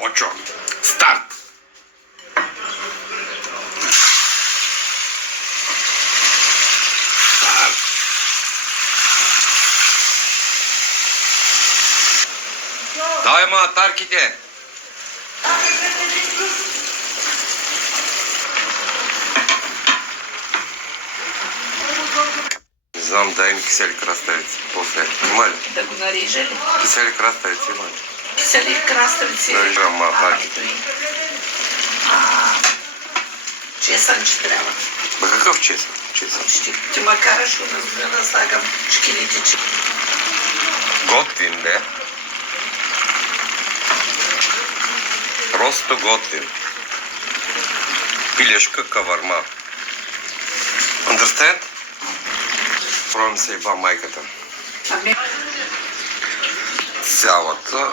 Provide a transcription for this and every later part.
Почвам. Старт! Старт! Давай ма тарките! Не знам, дай ми кисели краставици. После. Има ли? Да го нарежа ли? Кисели краставици има ли? Кисели краставици. Нарежам матарките. Чесън, че трябва. Ба какъв чесън? Чесън. Ще ти ма караш да слагам шкилите, че... Готвим, бе. Просто готвим. Пилешка каварма. Understand? Пробвам се еба майката. Ами... Цялата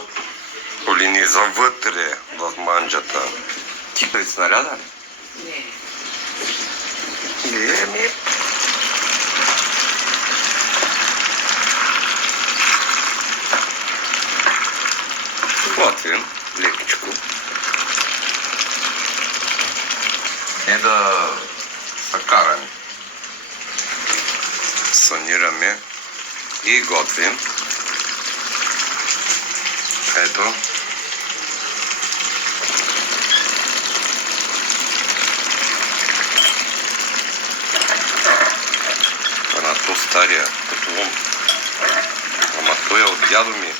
полиниза вътре в манджата. Ти пред снаряда ли? Не. Не. Готвим лекичко. Не да съкараме. Санираме и готвим. Ето. То стария, като лун. Ама той е от дядо ми.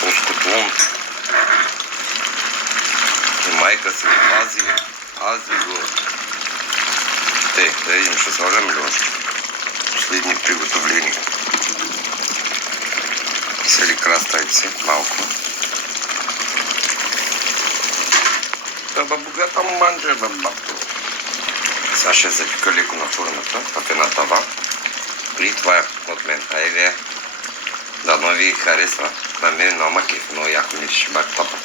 Полското лун. И майка си го пази. Аз ви го... Да видим, ще слагаме ли още. Последни приготовления. Кисели краставици, малко. Бабогата манджа, бабато. Сега ще запика леко на фурната, в една тава. И това е от мен. Айде, дано ви харесва. На мен много кеф, много яко ми ще бак топа.